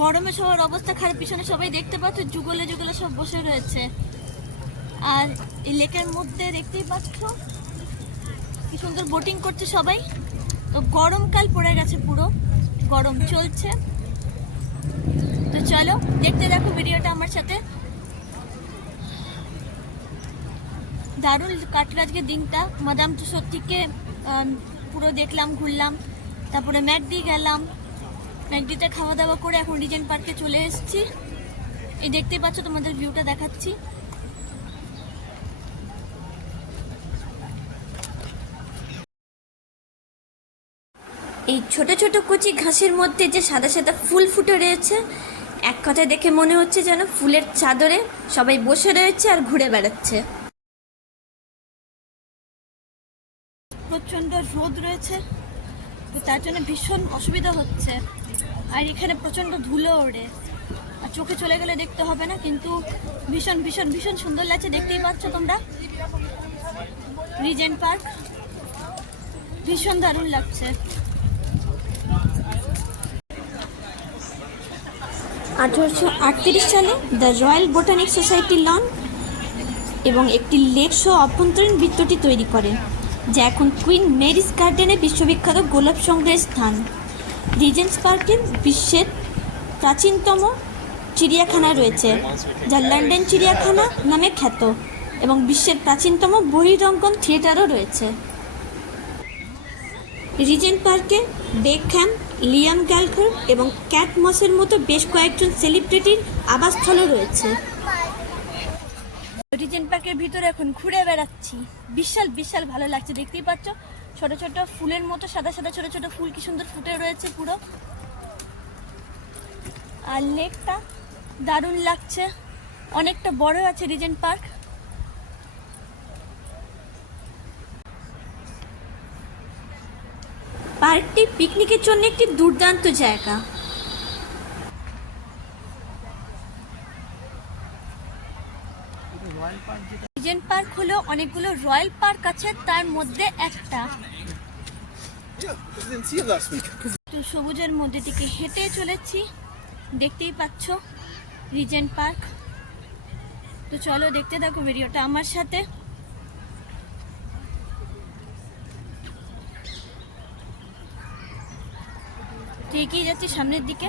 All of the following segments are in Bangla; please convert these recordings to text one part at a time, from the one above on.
গরমে সবার অবস্থা খারাপ, পিছনে সবাই দেখতে পাচ্ছ, যুগলে যুগলে সব বসে রয়েছে। আর এই লেকের মধ্যে দেখতেই পাচ্ছ, কি সুন্দর বোটিং করছে সবাই। তো গরমকাল পড়ে গেছে পুরো, গরম চলছে। তো চলো, দেখতে দেখো ভিডিওটা আমার সাথে। দারুণ কাটলো আজকে দিনটা। মাদাম তো সত্যিকে পুরো দেখলাম, ঘুরলাম। তারপরে ম্যাকডি গেলাম। ম্যাকডিতে খাওয়া দাওয়া করে এখন রিজেন্ট পার্কে চলে এসেছি। এই দেখতেই পাচ্ছ, তোমাদের ভিউটা দেখাচ্ছি। এই ছোট ছোট কচি ঘাসের মধ্যে যে সাদা সাদা ফুল ফুটে রয়েছে, এক কথায় দেখে মনে হচ্ছে যেন ফুলের চাদরে সবাই বসে রয়েছে আর ঘুরে বেড়াচ্ছে। প্রচণ্ড রোদ রয়েছে, তো তার জন্য ভীষণ অসুবিধা হচ্ছে। আর এখানে প্রচণ্ড ধুলো ওড়ে। আর চোখে চলে গেলে দেখতে হবে না, কিন্তু ভীষণ ভীষণ ভীষণ সুন্দর লাগছে, দেখতেই পাচ্ছ তোমরা? রিজেন্ট পার্ক ভীষণ দারুণ লাগছে। আঠারোশো আটত্রিশ সালে the royal botanic society lawn এবং একটি লেক শো অভ্যন্তরীণ বৃত্তটি তৈরি করে, যা এখন কুইন মেরিস গার্ডেনে বিশ্ববিখ্যাত গোলাপ সংগ্রহের স্থান। রিজেন্স পার্কে বিশ্বের প্রাচীনতম চিড়িয়াখানা রয়েছে, যা লন্ডন চিড়িয়াখানা নামে খ্যাত এবং বিশ্বের প্রাচীনতম বহিরঙ্গন থিয়েটারও রয়েছে। রিজেন্ট পার্কে বেকহ্যাম লিয়াম গ্যালঘর এবং ক্যাট মসের মতো বেশ কয়েকজন সেলিব্রিটির আবাসস্থলও রয়েছে। রিজেন্ট পার্কের ভিতরে এখন ঘুরে বেড়াচ্ছি। বিশাল বিশাল ভালো লাগছে। দেখতেই পাচ্ছ? ছোট ছোট ফুলের মতো, সাদা সাদা ছোট ছোট ফুল, কি সুন্দর ফুটে রয়েছে পুরো। আর লেকটা দারুণ লাগছে। অনেকটা বড় আছে রিজেন্ট পার্ক। পার্কটি পিকনিকের জন্য একটি দুর্দান্ত জায়গা। রিজেন্ট পার্ক হলো অনেকগুলো রয়্যাল পার্ক আছে, তার মধ্যে একটা. তো সবুজের মধ্যে থেকে হেঁটে চলেছি, দেখতেই পাচ্ছ রিজেন্ট পার্ক। তো চলো দেখতে থাকো ভিডিওটা আমার সাথে। ঠিকই যাচ্ছি সামনের দিকে।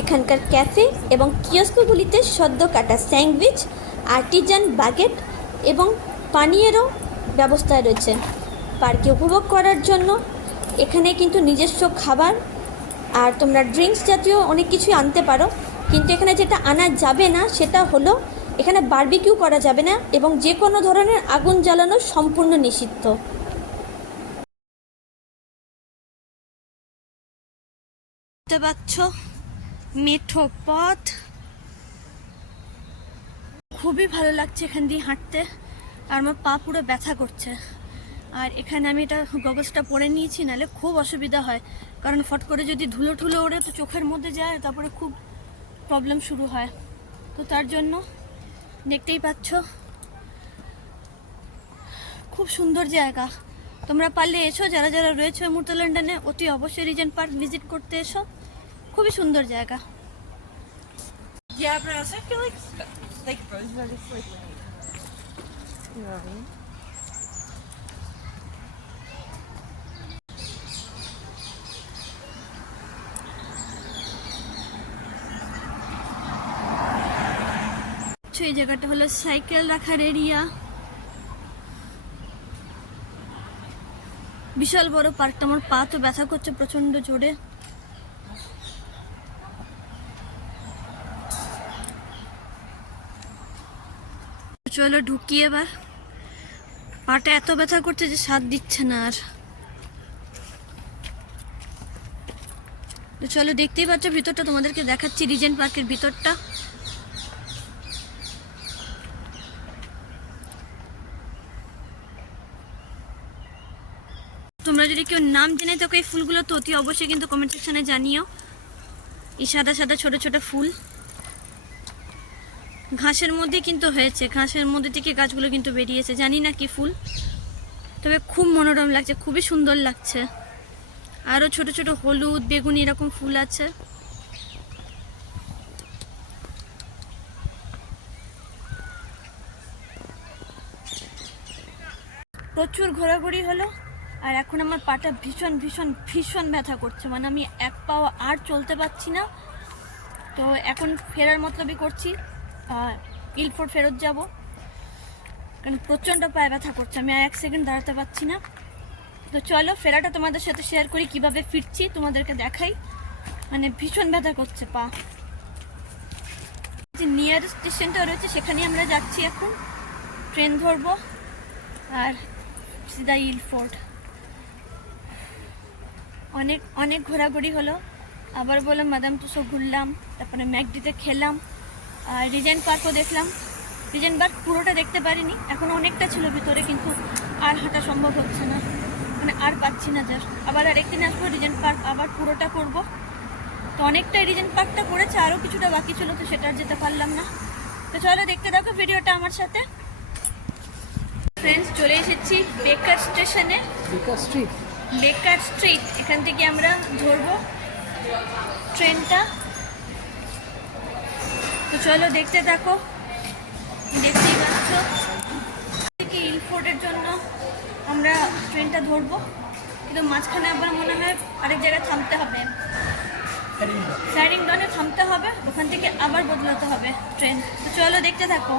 এখানকার ক্যাফে এবং কিয়স্কোগুলিতে সদ্য কাটা স্যান্ডউইচ, আর্টিজান বাগেট এবং পানীয়েরও ব্যবস্থা রয়েছে। পার্কে উপভোগ করার জন্য এখানে কিন্তু নিজস্ব খাবার আর তোমরা ড্রিঙ্কস জাতীয় অনেক কিছুই আনতে পারো। কিন্তু এখানে যেটা আনা যাবে না, সেটা হলো এখানে বারবিকিউ করা যাবে না এবং যে কোনো ধরনের আগুন জ্বালানো সম্পূর্ণ নিষিদ্ধ। দেখতে মেঠো পথ। খুবই ভালো লাগছে এখান দিয়ে হাঁটতে। আর আমার পা পুরো ব্যথা করছে। আর এখানে আমি এটা গগলসটা পরে নিয়েছি, নাহলে খুব অসুবিধা হয়। কারণ ফট করে যদি ধুলো ঠুলো ওড়ে তো চোখের মধ্যে যায়, তারপরে খুব প্রবলেম শুরু হয়। তো তার জন্য দেখতেই পাচ্ছ, খুব সুন্দর জায়গা। তোমরা পারলে এসো, যারা যারা রয়েছে মুহূর্তে অতি অবশ্যই রিজেন্ট পার্ক ভিজিট করতে এসো। খুবই সুন্দর জায়গা Yeah, but I also feel like like Rosemary is like late. You know what I mean? এই জায়গাটা হলো সাইকেল রাখার এরিয়া বিশাল বড় পার্কটা আমার পা তো ব্যথা করছে প্রচণ্ড জোরে চলো ঢুকি এবার। পাটা এত ব্যথা করছে যে স্বাদ দিচ্ছে না আর। তো চলো দেখতেই পাচ্ছ ভিতরটা, তোমাদেরকে দেখাচ্ছি রিজেন্ট পার্কের ভিতরটা। তোমরা যদি কেউ নাম জেনে থাকো এই ফুলগুলো, তো অতি অবশ্যই কিন্তু কমেন্ট সেকশনে জানিও। এই সাদা সাদা ছোট ছোট ফুল। ঘাসের মধ্যে কিন্তু হয়েছে, ঘাসের মধ্যে থেকে গাছগুলো কিন্তু বেরিয়েছে, জানি না কি ফুল। তবে খুব মনোরম লাগছে, খুবই সুন্দর লাগছে। আরও ছোট ছোট হলুদ, বেগুনি এরকম ফুল আছে। প্রচুর ঘোরাঘুরি হলো, আর এখন আমার পাটা ভীষণ ভীষণ ভীষণ ব্যথা করছে। মানে আমি এক পাও আর চলতে পারছি না। তো এখন ফেরার মতলবই করছি। ইলফোর্ট ফেরত যাব। কারণ প্রচণ্ড পায়ে ব্যথা করছে, আমি আর এক সেকেন্ড দাঁড়াতে পারছি না। তো চলো, ফেরাটা তোমাদের সাথে শেয়ার করি, কীভাবে ফিরছি, তোমাদেরকে দেখাই। মানে ভীষণ ব্যথা করছে, পা। যে নিয়ারেস্ট স্টেশনটা রয়েছে সেখানে আমরা যাচ্ছি এখন। ট্রেন ধরবো, আর সিধা ইলফোর্ট অনেক অনেক ঘোরাঘুরি হলো। আবার বললাম মাদাম তুসো ঘুরলাম, তারপরে ম্যাকডিতে খেলাম। রিজেন্ট পার্কও দেখলাম। রিজেন্ট পার্ক পুরোটা দেখতে পারিনি। এখন অনেকটা ছিল ভিতরে কিন্তু আর হাঁটা সম্ভব হচ্ছে না। মানে আর পাচ্ছি না যার আবার আরেকদিন আসব রিজেন্ট পার্ক আবার পুরোটা করব। তো অনেকটাই রিজেন্ট পার্কটা করেছে আরও কিছুটা বাকি ছিল তো সেটা আর যেতে পারলাম না। তো চলো দেখতে থাকো ভিডিওটা আমার সাথে। ফ্রেন্ডস চলে এসেছি বেকার স্টেশনে। স্ট্রিট বেকার স্ট্রিট এখান থেকে আমরা ধরবো ট্রেনটা। তো চলো দেখতে থাকো। দেখতেই পাচ্ছ। থেকে ইলফোর্ডের জন্য আমরা ট্রেনটা ধরবো। কিন্তু মাঝখানে আবার মনে হয় আরেক জায়গায় থামতে হবে। স্যারিংডনে থামতে হবে, ওখান থেকে আবার বদলাতে হবে ট্রেন। তো চলো দেখতে থাকো।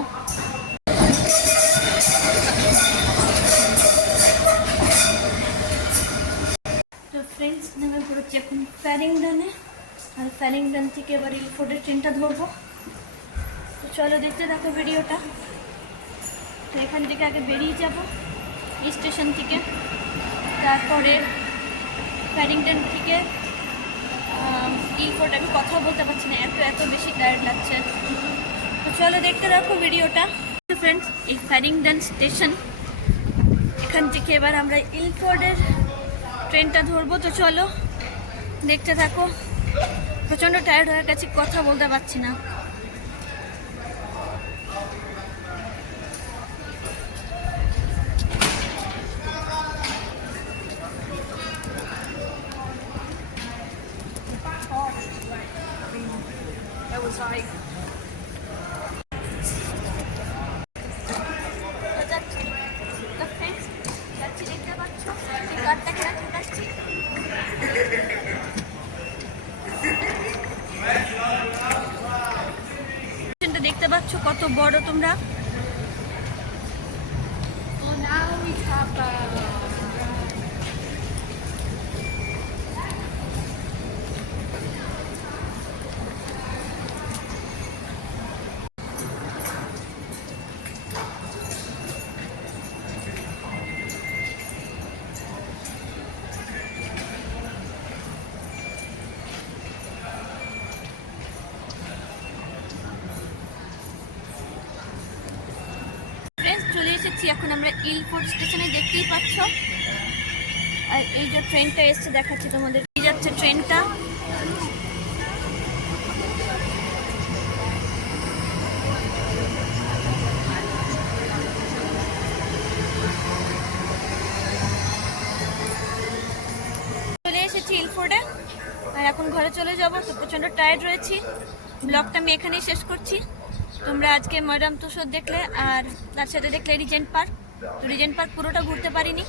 তো ফ্রেন্ডস, নেমে পড়েছি এখন ফ্যারিংডনে। আর ফ্যারিংডন থেকে এবার ইলফোর্ডের ট্রেনটা ধরবো। চলো দেখতে থাকো ভিডিওটা। তো এখান থেকে আগে বেরিয়ে যাব স্টেশন থেকে। তারপরে ফ্যারিংটন থেকে ইলফোর্ড আমি কথা বলতে পারছি না, এত এত বেশি টায়ার্ড লাগছে। তো চলো দেখতে রাখো ভিডিওটা। ফ্রেন্ডস এই ফ্যারিংটন স্টেশন, এখান থেকে এবার আমরা ইলফোর্ডের ট্রেনটা ধরবো। তো চলো দেখতে থাকো। প্রচণ্ড টায়ার্ড হয়ে গেছি, কথা বলতে পারছি না That was like তো যাচ্ছি তো ফ্রেন্ডস যাচ্ছি দেখতে পাচ্ছ কত বড় তোমরা? Well now we have uh এখন আমরা ইলফোর্ট স্টেশনে দেখতেই পাচ্ছ। আর এই যে ট্রেনটা এসছে, দেখাচ্ছি তোমাদের। এই যাচ্ছে ট্রেনটা চলে এসেছি ইলফোর্ডে আর এখন ঘরে চলে যাব। তো প্রচণ্ড টায়ার্ড রয়েছি। ব্লগটা আমি এখানেই শেষ করছি। তোমরা আজকে ম্যাডাম তুষর দেখলে, আর তার সাথে দেখলে রিজেন্ট পার্ক তো রিজেন্ট পার্ক পুরোটা ঘুরতে পারিনি।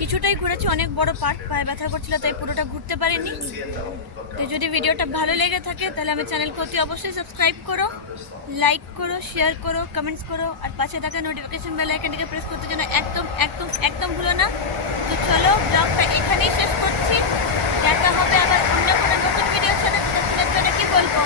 কিছুটাই ঘুরেছি, অনেক বড় পার্ক, পায়ে ব্যথা করছিল, তাই পুরোটা ঘুরতে পারিনি। তো যদি ভিডিওটা ভালো লেগে থাকে, তাহলে আমার চ্যানেল করতে অবশ্যই সাবস্ক্রাইব করো লাইক করো শেয়ার করো কমেন্টস করো, আর পাশে থাকা নোটিফিকেশন বেল আইকনটিকে প্রেস করতে যেন একদম একদম একদম ভুলো না। তো চলো ব্লগটা এখানেই শেষ করছি। দেখা হবে আবার অন্য কোনো নতুন ভিডিও ছাড়া কি বলব?